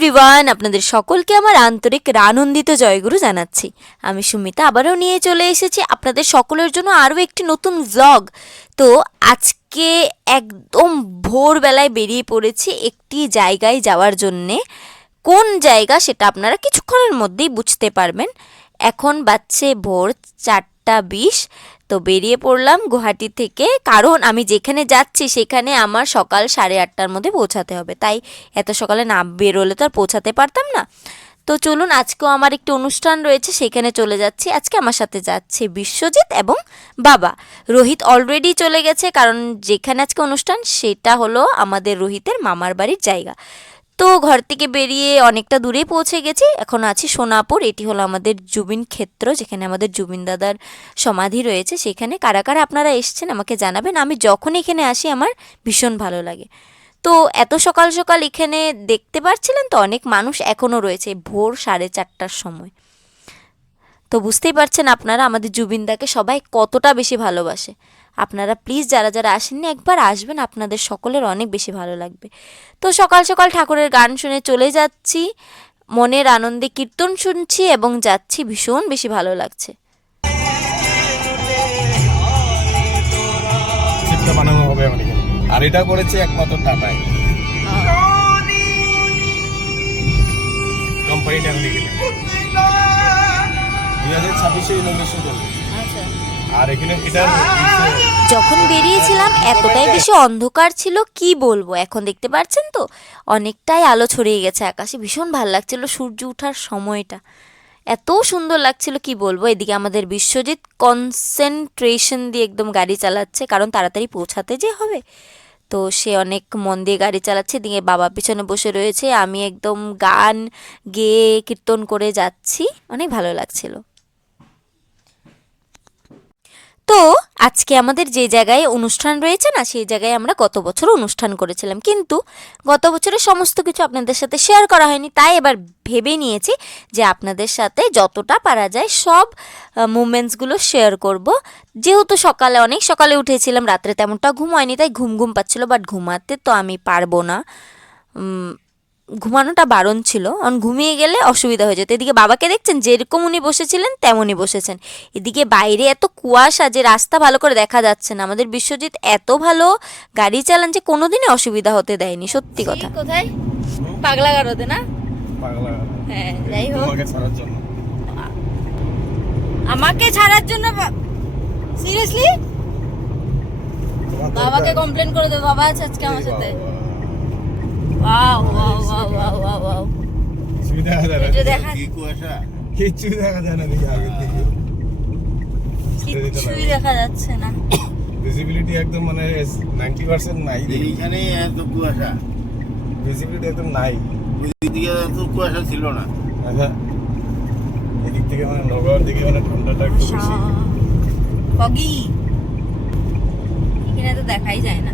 Everyone, আপনাদের সকলকে আমার আন্তরিক আনন্দিত জয়গুরু জানাচ্ছি। আমি সুমিতা আবারও নিয়ে চলে এসেছি আপনাদের সকলের জন্য আরও একটি নতুন ভ্লগ। তো আজকে একদম ভোরবেলায় বেরিয়ে পড়েছি একটি জায়গায় যাওয়ার জন্যে। কোন জায়গা সেটা আপনারা কিছুক্ষণের মধ্যেই বুঝতে পারবেন। এখন বাজছে ভোর 4:20। তো বেরিয়ে পড়লাম গুয়াহাটি থেকে, কারণ আমি যেখানে যাচ্ছি সেখানে আমার সকাল 8:30টার মধ্যে পৌঁছাতে হবে। তাই এত সকালে না বেরোলে তো আর পৌঁছাতে পারতাম না। তো চলুন, আজকেও আমার একটি অনুষ্ঠান রয়েছে, সেখানে চলে যাচ্ছি। আজকে আমার সাথে যাচ্ছে বিশ্বজিৎ এবং বাবা। রোহিত অলরেডি চলে গেছে, কারণ যেখানে আজকে অনুষ্ঠান সেটা হলো আমাদের রোহিতের মামার বাড়ির জায়গা। তো ঘর থেকে বেরিয়ে অনেকটা দূরেই পৌঁছে গেছি। এখন আছি সোনাপুর। এটি হলো আমাদের জুবিন ক্ষেত্র, যেখানে আমাদের জুবিন দাদার সমাধি রয়েছে। সেখানে কারা কারা আপনারা এসেছেন আমাকে জানাবেন। আমি যখন এখানে আসি আমার ভীষণ ভালো লাগে। তো এত সকাল সকাল এখানে দেখতে পাচ্ছিলেন তো অনেক মানুষ এখনও রয়েছে, ভোর 4:30টার সময়। তো বুঝতেই পারছেন আপনারা আমাদের জুবিনদাকে সবাই কতটা বেশি ভালোবাসে। আপনারা প্লিজ যারা যারা আসেননি একবার আসবেন, আপনাদের সকলের অনেক বেশি ভালো লাগবে। তো সকাল সকাল ঠাকুরের গান শুনে চলে যাচ্ছি, মনের আনন্দে কীর্তন শুনছি এবং যাচ্ছি, ভীষণ বেশি ভালো লাগছে। আর এটা করেছে একমাত্র টাটাই কোম্পানিটা। 2026-এ ইনোভেশন করবে। আর এখানে যখন বেরিয়েছিলাম এতটাই বেশি অন্ধকার ছিল কি বলবো, এখন দেখতে পাচ্ছেন তো অনেকটাই আলো ছড়িয়ে গেছে আকাশে। ভীষণ ভালো লাগছিল সূর্য ওঠার সময়টা, এত সুন্দর লাগছিল কি বলবো। এদিকে আমাদের বিশ্বজিৎ কনসেন্ট্রেশন দিয়ে একদম গাড়ি চালাচ্ছে, কারণ তাড়াতাড়ি পৌঁছাতে যে হবে। তো সে অনেক মন দিয়ে গাড়ি চালাচ্ছে। দিকে বাবা পিছনে বসে রয়েছে, আমি একদম গান গেয়ে কীর্তন করে যাচ্ছি, অনেক ভালো লাগছিল। তো আজকে আমাদের যে জায়গায় অনুষ্ঠান রয়েছে না, সেই জায়গায় আমরা গত বছর অনুষ্ঠান করেছিলাম, কিন্তু গত বছরের সমস্ত কিছু আপনাদের সাথে শেয়ার করা হয়নি। তাই এবার ভেবে নিয়েছি যে আপনাদের সাথে যতটা পারা যায় সব মুমেন্টসগুলো শেয়ার করব। যেহেতু সকালে অনেক সকালে উঠেছিলাম, রাত্রে তেমনটা ঘুম হয়নি, তাই ঘুম ঘুম পাচ্ছিল। বাট ঘুমাতে তো আমি পারবো না, ঘুমানোটা বারণ ছিল, কারণ ঘুমিয়ে গেলে অসুবিধা হয়ে যেত। এদিকে বাবাকে দেখছেন যেরকম উনি বসেছিলেন তেমনই বসেছেন। এদিকে বাইরে এত কুয়াশা যে রাস্তা ভালো করে দেখা যাচ্ছে না। আমাদের বিশ্বজিৎ এত ভালো গাড়ি চালান যে কোনোদিনই অসুবিধা হতে দেয়নি, সত্যি কথা। কোথায় পাগলা গারদে না, হ্যাঁ যাই হোক, আমাকে ছাড়ার জন্য সিরিয়াসলি বাবাকে কমপ্লেন করে দেবো। বাবা আছে আজকে আমার সাথে। কিছুই দেখা যাচ্ছে না, ভিজিবিলিটি একদম মানে 90% নাই। এইখানে এত কুয়াশা, ভিজিবিলিটি একদম নাই। ওই দিকে এত কুয়াশা ছিল না। আচ্ছা, এদিক থেকে মানে নগর দিকে মানে ঠান্ডাটা একটু বেশি। ফগি এখানে তো দেখাই যায় না,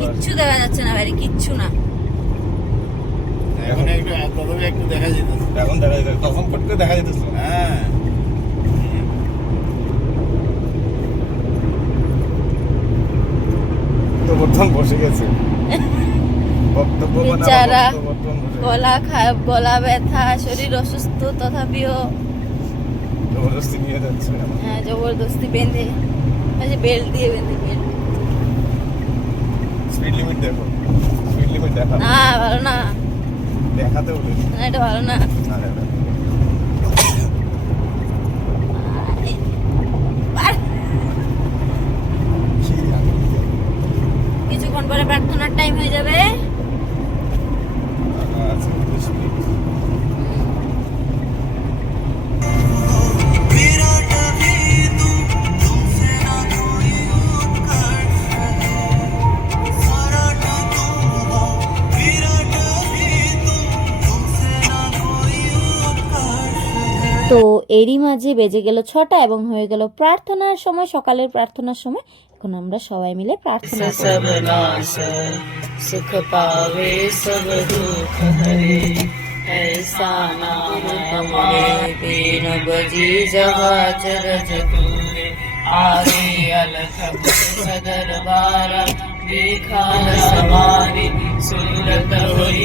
কিচ্ছু দেখা যাচ্ছে না বাইরে, কিচ্ছু না। এখন একটু দেখা যেত, এখন দেখা যেত, তখন পড়তে দেখা যেত। হ্যাঁ, তো বর্তমান বসে গেছে বক্তব্য, বেচারা গলা ব্যথা, শরীর অসুস্থ, তথাপিও জবরদস্তি নিয়ে যাচ্ছে। হ্যাঁ, জবরদস্তি বেঁধে, বেল্ট দিয়ে বেঁধে। স্পিড লিমিট দেখো, স্পিড লিমিট দেখা না, ভালো না, দেখাতে বলে না, এটা ভালো না। কিছুক্ষণ পরে প্রার্থনার টাইম হয়ে যাবে। তো এরই মাঝে বেজে গেল 6টা এবং হয়ে গেল প্রার্থনার সময়, সকালের প্রার্থনার সময়। এখন আমরা সবাই মিলে প্রার্থনা সুখ পাবে সব দুঃখ হরে, ऐसा नाम बिन बजी जहाँ चरज तूने, आगे अलख सदरबार विखान समारी, सुरत हुई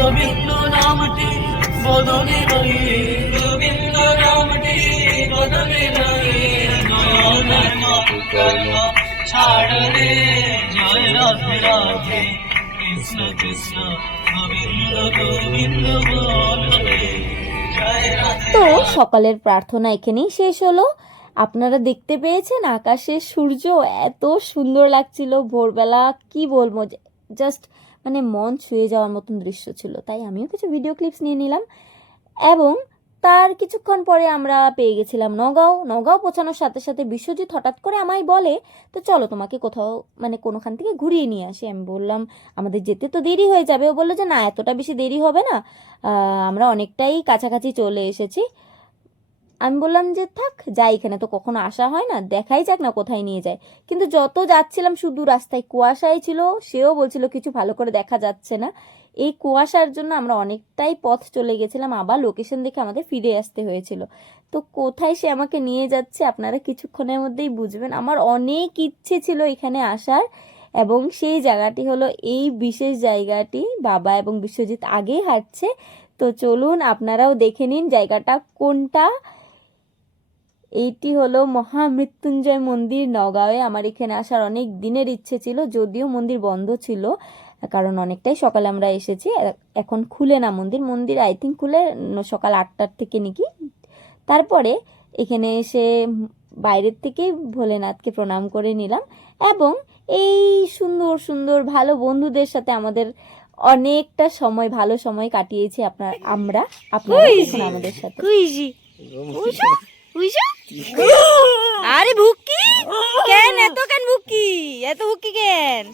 গোবিন্দ নামটি বদনে নাই, গোবিন্দ নামটি বদনে নাই, জয় ধর্ম কর্ম ছাড় রে, জয় রাধে রাধে কৃষ্ণ কৃষ্ণ গোবিন্দ গোবিন্দ বল রে, জয় রাধে। তো সকালের প্রার্থনা এখানেই শেষ হলো। আপনারা দেখতে পেয়েছেন আকাশের সূর্য এত সুন্দর লাগছিল ভোরবেলা, কি বলবো, জাস্ট মানে মন ছুঁয়ে যাওয়ার মতন দৃশ্য ছিল। তাই আমিও কিছু ভিডিও ক্লিপস নিয়ে নিলাম এবং তার কিছুক্ষণ পরে আমরা পেয়ে গেছিলাম নগাঁও। নগাঁও পৌঁছানোর সাথে সাথে বিশ্বজিৎ হঠাৎ করে আমায় বলে, তো চলো তোমাকে কোথাও মানে কোনোখান থেকে ঘুরিয়ে নিয়ে আসি। আমি বললাম আমাদের যেতে তো দেরি হয়ে যাবে। ও বললো যে না, এতটা বেশি দেরি হবে না, আমরা অনেকটাই কাছাকাছি চলে এসেছি। আমি বললাম যে থাক যাই, এখানে তো কখনো আসা হয় না, দেখাই যাক না কোথায় নিয়ে যায়। কিন্তু যত যাচ্ছিলাম শুধু রাস্তায় কুয়াশাই ছিল, সেও বলছিল কিছু ভালো করে দেখা যাচ্ছে না। এই কুয়াশার জন্য আমরা অনেকটাই পথ চলে গেছিলাম, আবার লোকেশন দেখে আমাদের ফিরে আসতে হয়েছিল। তো কোথায় সে আমাকে নিয়ে যাচ্ছে আপনারা কিছুক্ষণের মধ্যেই বুঝবেন। আমার অনেক ইচ্ছে ছিল এখানে আসার, এবং সেই জায়গাটি হলো এই বিশেষ জায়গাটি। বাবা এবং বিশ্বজিৎ আগেই হাঁটছে, তো চলুন আপনারাও দেখে নিন জায়গাটা কোনটা। এইটি হলো মহামৃত্যুঞ্জয় মন্দির নগাঁওয়ে। আমার এখানে আসার অনেক দিনের ইচ্ছে ছিল, যদিও মন্দির বন্ধ ছিল কারণ অনেকটাই সকালে আমরা এসেছি। এখন খুলে না মন্দির, মন্দির আই থিঙ্ক খুলে সকাল 8টার থেকে নাকি। তারপরে এখানে এসে বাইরের থেকেই ভোলেনাথকে প্রণাম করে নিলাম, এবং এই সুন্দর সুন্দর ভালো বন্ধুদের সাথে আমাদের অনেকটা সময় ভালো সময় কাটিয়েছি আপনারা এখন আমাদের সাথে। আরে ভুকি কেন ভুকি এত ভুকি কেন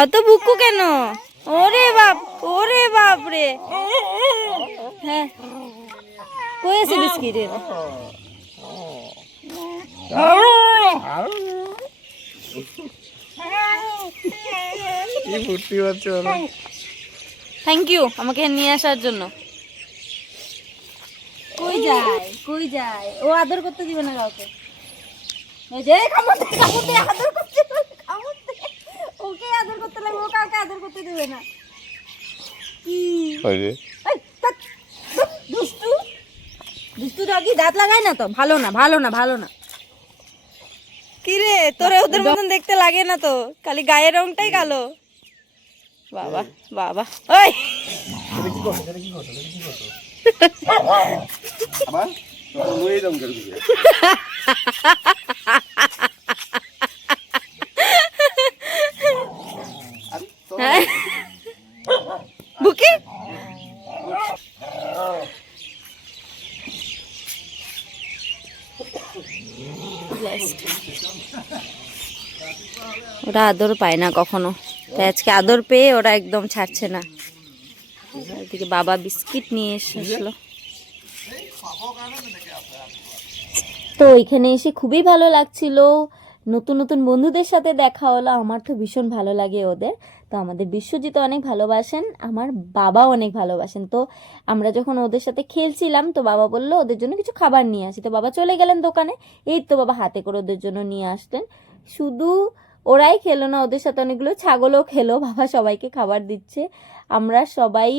অত ভুকু কেন? ওরে বাপ রে, হ্যাঁ কই আছে বিস্কিট? থ্যাংক ইউ আমাকে নিয়ে আসার জন্য। কই যায় ও আদর করতে দিবে না কাউকে। ওকে আদর করতে লাগবে, ও কাউকে আদর করতে দিবে না। কি দুষ্টু দুষ্টু ডগি, দাঁত লাগায় না তো, ভালো না। কি রে তোরে ওদের মতন দেখতে লাগে না তো, খালি গায়ের রংটাই কালো। বাবা ওই বুকে ওরা আদর পায় না কখনো, তাই আজকে আদর পেয়ে ওরা একদম ছাড়ছে না। এদিকে বাবা বিস্কিট নিয়ে এসেছিল। তো এখানে এসে খুবই ভালো লাগছিল, নতুন নতুন বন্ধুদের সাথে দেখা হলো। আমার তো ভীষণ ভালো লাগে ওদের। তো আমাদের বিশ্বজিৎ অনেক ভালোবাসেন, আমার বাবাও অনেক ভালোবাসেন। তো আমরা যখন ওদের সাথে খেলছিলাম, তো বাবা বললো ওদের জন্য কিছু খাবার নিয়ে আসি। তো বাবা চলে গেলেন দোকানে, এই তো বাবা হাতে করে ওদের জন্য নিয়ে আসলেন। শুধু ওরাই খেলো না, ওদের সাথে অনেকগুলো ছাগলও খেলো। বাবা সবাইকে খাবার দিচ্ছে, আমরা সবাই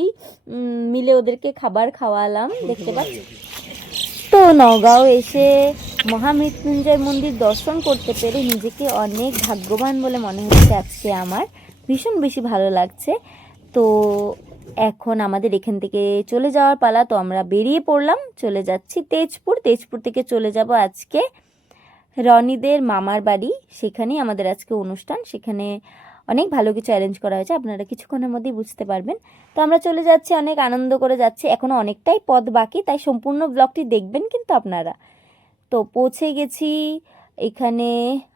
মিলে ওদেরকে খাবার খাওয়ালাম, দেখতে পাচ্ছি। তো নগাঁও এসে মহামৃত্যুঞ্জয় মন্দির দর্শন করতে পেরে নিজেকে অনেক ভাগ্যবান বলে মনে হচ্ছে আজকে। আমার ভীষণ বেশি ভালো লাগছে। তো এখন আমাদের এখান থেকে চলে যাওয়ার পালা। তো আমরা বেরিয়ে পড়লাম, চলে যাচ্ছি তেজপুর। তেজপুর থেকে চলে যাব আজকে রনিদের মামার বাড়ি, সেখানেই আমাদের আজকে অনুষ্ঠান। সেখানে অনেক ভালো কিছু অ্যারেঞ্জ করা হয়েছে, আপনারা কিছুক্ষণের মধ্যেই বুঝতে পারবেন। তো আমরা চলে যাচ্ছি, অনেক আনন্দ করে যাচ্ছি। এখনও অনেকটাই পথ বাকি, তাই সম্পূর্ণ ব্লগটি দেখবেন কিন্তু আপনারা। তো পৌঁছে গেছি এখানে।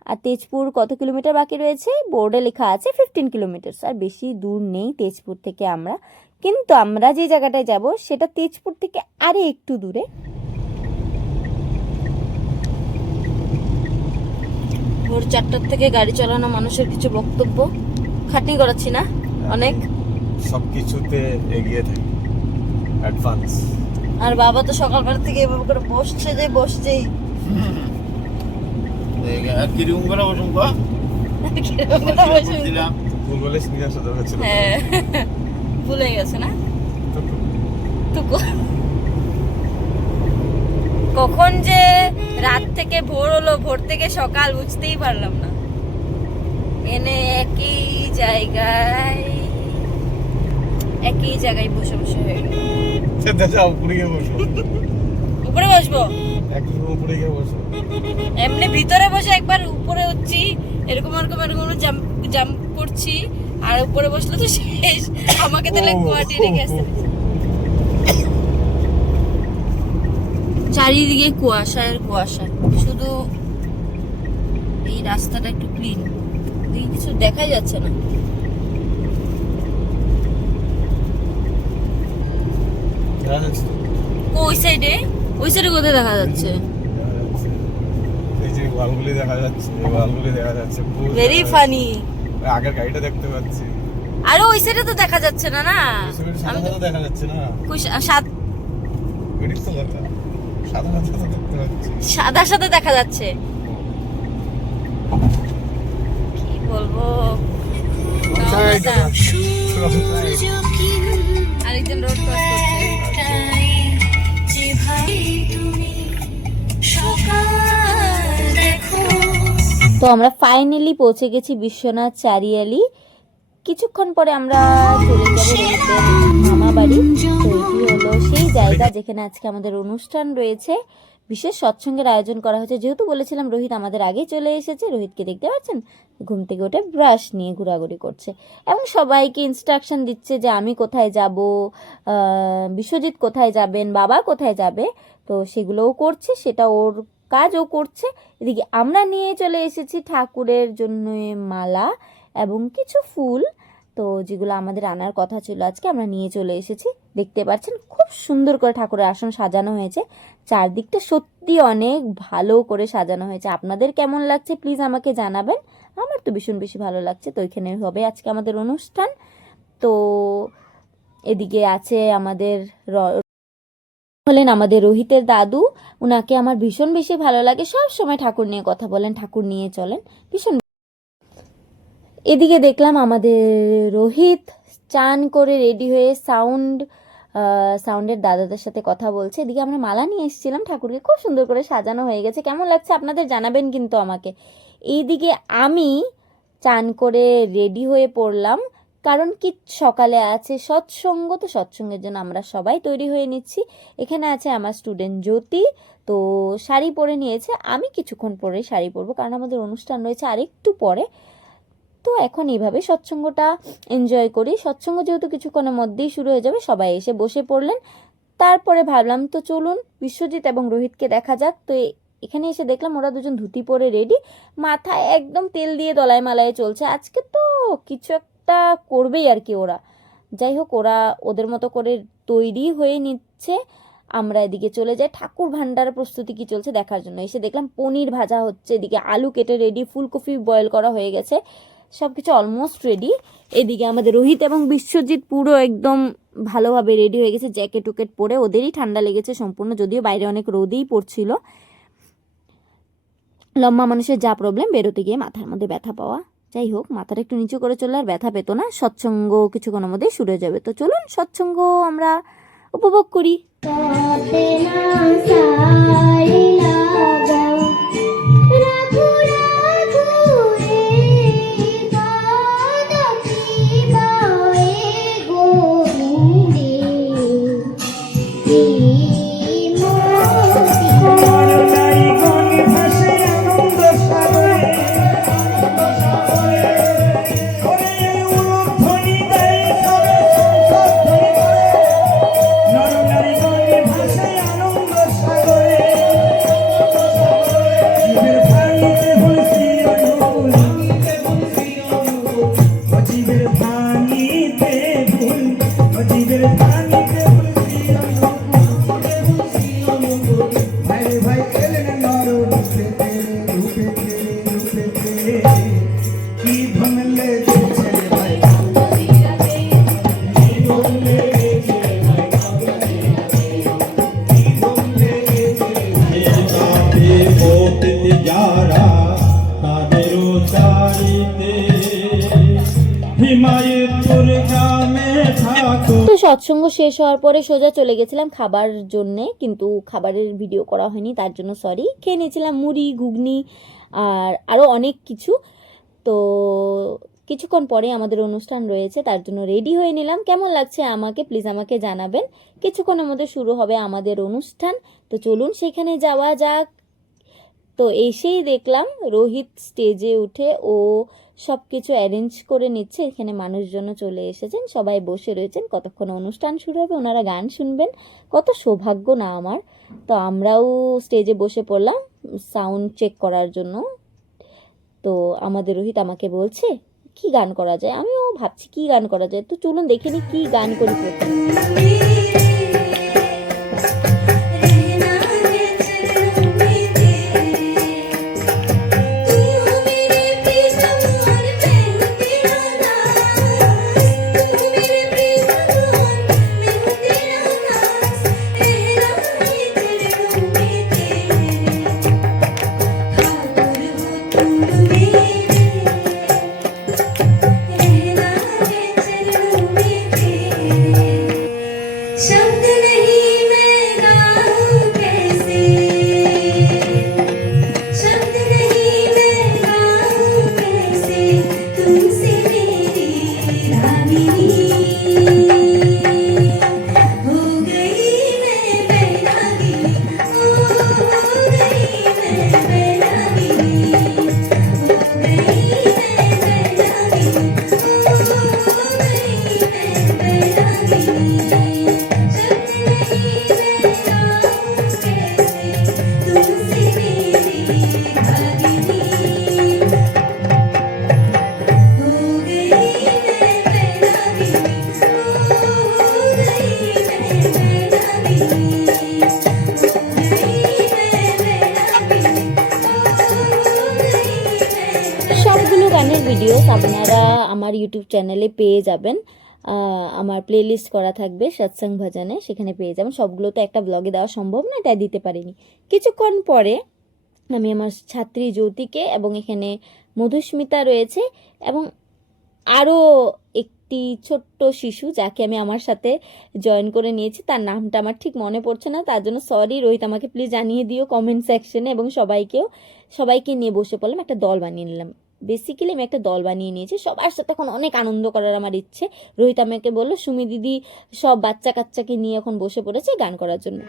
আর তেজপুর কত কিলোমিটার বাকি রয়েছে বোর্ডে লেখা আছে 15 কিলোমিটার, আর বেশি দূর নেই তেজপুর থেকে আমরা। কিন্তু আমরা যে জায়গাটায় যাব সেটা তেজপুর থেকে আরে একটু দূরে। ভোর 4টার থেকে গাড়ি চালানো মানুষের কিছু বক্তব্য, খাটনি করাচ্ছি না অনেক, সবকিছুতে এগিয়ে থাকে, অ্যাডভান্স। আর বাবা তো সকালবেলা থেকে এভাবে করে বসছেই। কিরকম করে বসুন গো? ভুল বলে নিয়ে আসা দরকার ছিল। হ্যাঁ ভুলে গেছে না তো কখন যে রাত থেকে ভোর হলো, ভোর থেকে সকাল বুঝতেই পারলাম না। এনে একই জায়গায় বসে বসে হয়ে গেল। সেটা যাও উপরে গিয়ে বসো। উপরে বসবো? একটু উপরে গিয়ে বসো। এমনি ভিতরে বসে একবার উপরে হচ্ছি, এরকম জাম্প করছি, আর উপরে বসলে তো শেষ, আমাকে তাহলে গুয়াহাটি রেখে আসতে। চারিদিকে কুয়াশা আর কুয়াশা, শুধু এই রাস্তাটা একটু ক্লিন, কিছু দেখাই যাচ্ছে না। ওই সাইডে কোথায় দেখা যাচ্ছে? এই যে ওয়ালগুলি দেখা যাচ্ছে, ওয়ালগুলি দেখা যাচ্ছে। Very funny. আগের গাড়িটা দেখতে পাচ্ছি। আরে ওই সাইডে তো দেখা যাচ্ছে না। না আমি তো দেখা যাচ্ছে না। এডিট তো দরকার। সাদা সাদা দেখা যাচ্ছে। কি বলবো, আরেকজন রোড ক্রস করছে। তো আমরা ফাইনালি পৌঁছে গেছি বিশ্বনাথ চারিয়ালি। কিছুক্ষণ পরে আমরা চলে যাবো মামা বাড়ি। তো এটি হলো সেই জায়গা যেখানে আজকে আমাদের অনুষ্ঠান রয়েছে। বিশেষ সৎসঙ্গের আয়োজন করা হয়েছে। যেহেতু বলেছিলাম রোহিত আমাদের আগেই চলে এসেছে, রোহিতকে দেখতে পাচ্ছেন ঘুম থেকে উঠে ব্রাশ নিয়ে ঘোরাঘুরি করছে এবং সবাইকে ইনস্ট্রাকশন দিচ্ছে যে আমি কোথায় যাব, বিশ্বজিৎ কোথায় যাবেন, বাবা কোথায় যাবে। তো সেগুলোও করছে, সেটা ওর কাজ, ও করছে। এদিকে আমরা নিয়ে চলে এসেছি ঠাকুরের জন্য মালা এবং কিছু ফুল, তো যেগুলো আমাদের আনার কথা ছিল আজকে আমরা নিয়ে চলে এসেছি। দেখতে পাচ্ছেন খুব সুন্দর করে ঠাকুরের আসন সাজানো হয়েছে। চারদিকটা সত্যি অনেক ভালো করে সাজানো হয়েছে। আপনাদের কেমন লাগছে প্লিজ আমাকে জানাবেন। আমার তো ভীষণ বেশি ভালো লাগছে। তো এখানে হবে আজকে আমাদের অনুষ্ঠান। তো এদিকে আছে আমাদের হলেন আমাদের রোহিতের দাদু। উনাকে আমার ভীষণ বেশি ভালো লাগে, সব সময় ঠাকুর নিয়ে কথা বলেন, ঠাকুর নিয়ে চলেন ভীষণ। এদিকে দেখলাম আমাদের রোহিত চান করে রেডি হয়ে সাউন্ডের দাদাদের সাথে কথা বলছে। এদিকে আমরা মালা নিয়ে এসেছিলাম ঠাকুরকে, খুব সুন্দর করে সাজানো হয়ে গেছে। কেমন লাগছে আপনাদের জানাবেন কিন্তু আমাকে। এইদিকে আমি চান করে রেডি হয়ে পড়লাম, কারণ কি সকালে আছে সৎসঙ্গ। তো সৎসঙ্গের জন্য আমরা সবাই তৈরি হয়ে নিচ্ছি। এখানে আছে আমার স্টুডেন্ট জ্যোতি, তো শাড়ি পরে নিয়েছে। আমি কিছুক্ষণ পরে শাড়ি পরবো, কারণ আমাদের অনুষ্ঠান রয়েছে আরেকটু পরে। তো এখন এইভাবে সৎসঙ্গটা এনজয় করি। সৎসঙ্গ যেহেতু কিছুক্ষণের মধ্যেই শুরু হয়ে যাবে, সবাই এসে বসে পড়লেন। তারপরে ভাবলাম তো চলুন বিশ্বজিৎ এবং রোহিতকে দেখা যাক। তো এখানে এসে দেখলাম ওরা দুজন ধুতি পরে রেডি, মাথায় একদম তেল দিয়ে দলায় মালায় চলছে। আজকে তো কিছু একটা করবেই আর কি ওরা। যাই হোক, ওরা ওদের মতো করে তৈরি হয়ে নিচ্ছে। আমরা এদিকে চলে যাই ঠাকুর ভান্ডারের প্রস্তুতি কি চলছে দেখার জন্য। এসে দেখলাম পনির ভাজা হচ্ছে, এদিকে আলু কেটে রেডি, ফুলকপি বয়েল করা হয়ে গেছে, সব কিছু অলমোস্ট রেডি। এদিকে আমাদের রোহিত এবং বিশ্বজিৎ পুরো একদম ভালোভাবে রেডি হয়ে গেছে, জ্যাকেট উকেট পরে। ওদেরই ঠান্ডা লেগেছে সম্পূর্ণ, যদিও বাইরে অনেক রোদেই পড়ছিল। লম্বা মানুষের যা প্রবলেম, বেরোতে গিয়ে মাথার মধ্যে ব্যথা পাওয়া। যাই হোক, মাথাটা একটু নিচু করে চললে আর ব্যথা পেতো না। সৎসঙ্গ কিছুক্ষণের মধ্যেই শুরু হয়ে যাবে। তো চলুন সৎসঙ্গ আমরা উপভোগ করি। মায়ের তোর গ্রামে থাকো। তো সৎসঙ্গ শেষ হওয়ার পরে সোজা চলে গেছিলাম খাবার জন্যে, কিন্তু খাবারের ভিডিও করা হয়নি, তার জন্য সরি। খেয়ে নিয়েছিলাম মুড়ি, ঘুগনি আর আরও অনেক কিছু। তো কিছুক্ষণ পরে আমাদের অনুষ্ঠান রয়েছে, তার জন্য রেডি হয়ে নিলাম। কেমন লাগছে আমাকে প্লিজ আমাকে জানাবেন। কিছুক্ষণের মধ্যে শুরু হবে আমাদের অনুষ্ঠান, তো চলুন সেখানে যাওয়া যাক। তো এসেই দেখলাম রোহিত স্টেজে উঠে ও সব কিছু অ্যারেঞ্জ করে নিচ্ছে। এখানে মানুষজনও চলে এসেছেন, সবাই বসে রয়েছেন, কতক্ষণ অনুষ্ঠান শুরু হবে, ওনারা গান শুনবেন। কত সৌভাগ্য না আমার। তো আমরাও স্টেজে বসে পড়লাম সাউন্ড চেক করার জন্য। তো আমাদের রোহিত আমাকে বলছে কি গান করা যায়, আমিও ভাবছি কি গান করা যায়। তো চলুন দেখে নি কি গান করি প্রথমে। शब्द नहीं मैं गाऊं कैसे, शब्द नहीं मैं गाऊं कैसे, तुमसे मेरी रागिनी हो गई मैं बैरागी, हो गई मैं बैरागी, हो गई मैं बैरागी, हो गई मैं बैरागी। সবগুলো গানের ভিডিওস আপনারা আমার ইউটিউব চ্যানেলে পেয়ে যাবেন। আমার প্লেলিস্ট করা থাকবে সৎসঙ্গ ভজনে, সেখানে পেয়ে যাবেন। সবগুলো তো একটা ব্লগে দেওয়া সম্ভব না, তাই দিতে পারিনি। কিছুক্ষণ পরে আমি আমার ছাত্রী জ্যোতিকে, এবং এখানে মধুস্মিতা রয়েছে, এবং আরও একটি ছোট্ট শিশু যাকে আমি আমার সাথে জয়েন করে নিয়েছি, তার নামটা আমার ঠিক মনে পড়ছে না, তার জন্য সরি। রোহিত আমাকে প্লিজ জানিয়ে দিও কমেন্ট সেকশনে। এবং সবাইকে নিয়ে বসে পড়লাম, একটা দল বানিয়ে নিলাম। বেসিক্যালি আমি একটা দল বানিয়ে নিয়েছি, সবার সাথে এখন অনেক আনন্দ করার আমার ইচ্ছে। রোহিত আমাকে বললো সুমি দিদি সব বাচ্চা কাচ্চাকে নিয়ে এখন বসে পড়েছে গান করার জন্য।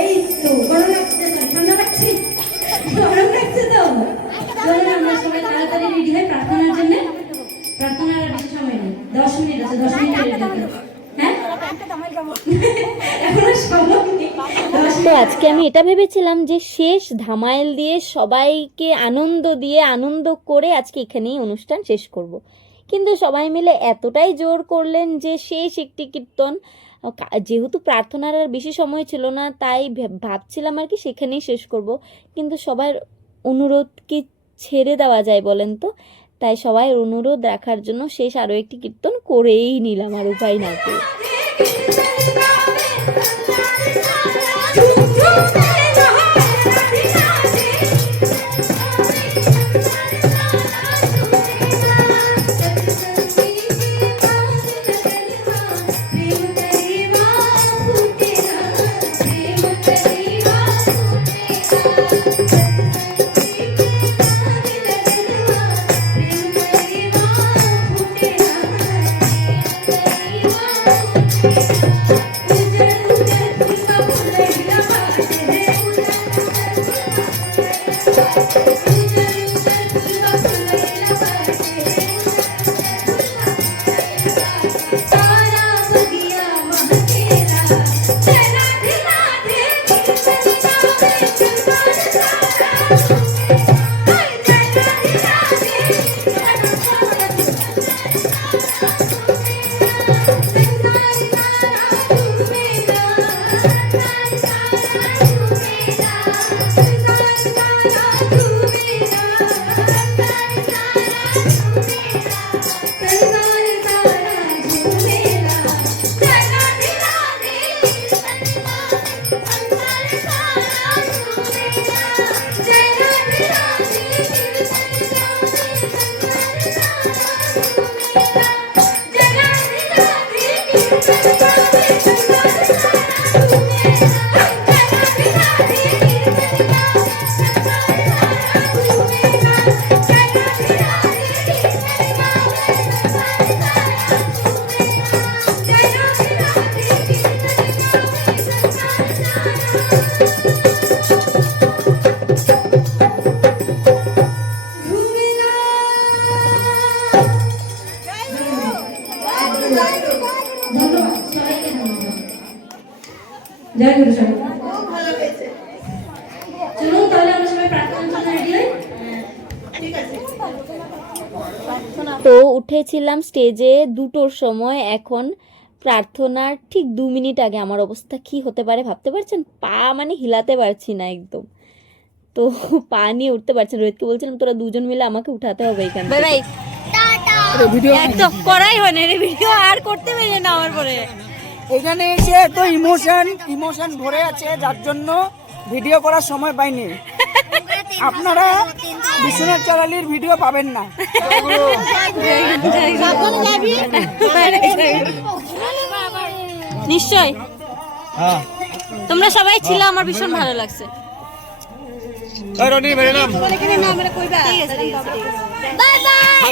এই তো গরম লাগছে না, ঠান্ডা লাগছে, গরম লাগছে তো। চলুন আমরা সবাই তাড়াতাড়ি রেডি হই প্রার্থনার জন্য। প্রার্থনার আর বেশি সময় নেই, 10 মিনিট আছে, 10 মিনিট রেডি থাকতে। হ্যাঁ এখনো সময় নেই, 10 তো আজকে আমি এটা ভেবেছিলাম যে শেষ ধামাইল দিয়ে সবাইকে আনন্দ দিয়ে আনন্দ করে আজকে এখানেই অনুষ্ঠান শেষ করব। কিন্তু সবাই মিলে এতটাই জোর করলেন যে শেষ একটি কীর্তন, যেহেতু প্রার্থনার আর বেশি সময় ছিল না তাই ভাবছিলাম আর কি সেখানেই শেষ করব। কিন্তু সবার অনুরোধ কি ছেড়ে দেওয়া যায় বলেন তো? তাই সবাই অনুরোধ রাখার জন্য শেষ আরও একটি কীর্তন করেই নিলাম, আর উপায় না পেয়ে। ধন্যবাদ সবাইকে, ধন্যবাদ। জয় গুরু সবাই। চলুন তাহলে আমরা সবাই প্রার্থনার জন্য রেডি হই। তো উঠেছিলাম স্টেজে 2টোর সময়, এখন প্রার্থনার ঠিক 2 মিনিট আগে। আমার অবস্থা কি হতে পারে ভাবতে পারছেন? পা মানে হিলাতে পারছি না একদম, তো পা নিয়ে উঠতে পারছি না। রোহিতকে বলছিলাম তোরা দুজন মিলে আমাকে উঠাতে হবে এখান থেকে। একদম করাই হয় না রে ভিডিও, আর করতে পারি না আমার পরে। এখানে এসে তো ইমোশন ভরে আছে, যার জন্য ভিডিও করার সময় পাইনি। আপনারা বিশ্বনাথ চালালির ভিডিও পাবেন না। নিশ্চয় তোমরা সবাই ছিল, আমার ভীষণ ভালো লাগছে।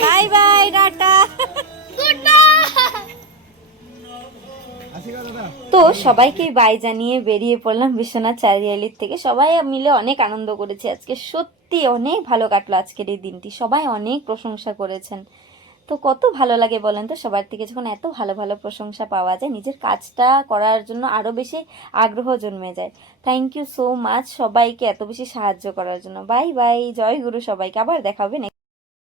Bye bye, tata. তো সবাইকে বাই জানিয়ে বেরিয়ে পড়লাম বিশ্বনাথ চারিয়ালির থেকে। সবাই মিলে অনেক আনন্দ করেছি আজকে, সত্যি অনেক ভালো কাটলো আজকের এই দিনটি। সবাই অনেক প্রশংসা করেছেন, তো কত ভালো লাগে বলেন তো? সবার থেকে যখন এত ভালো ভালো প্রশংসা পাওয়া যায়, নিজের কাজটা করার জন্য আরও বেশি আগ্রহ জন্মে যায়। থ্যাংক ইউ সো মাচ সবাইকে এত বেশি সাহায্য করার জন্য। বাই বাই, জয় গুরু সবাইকে, আবার দেখা হবে।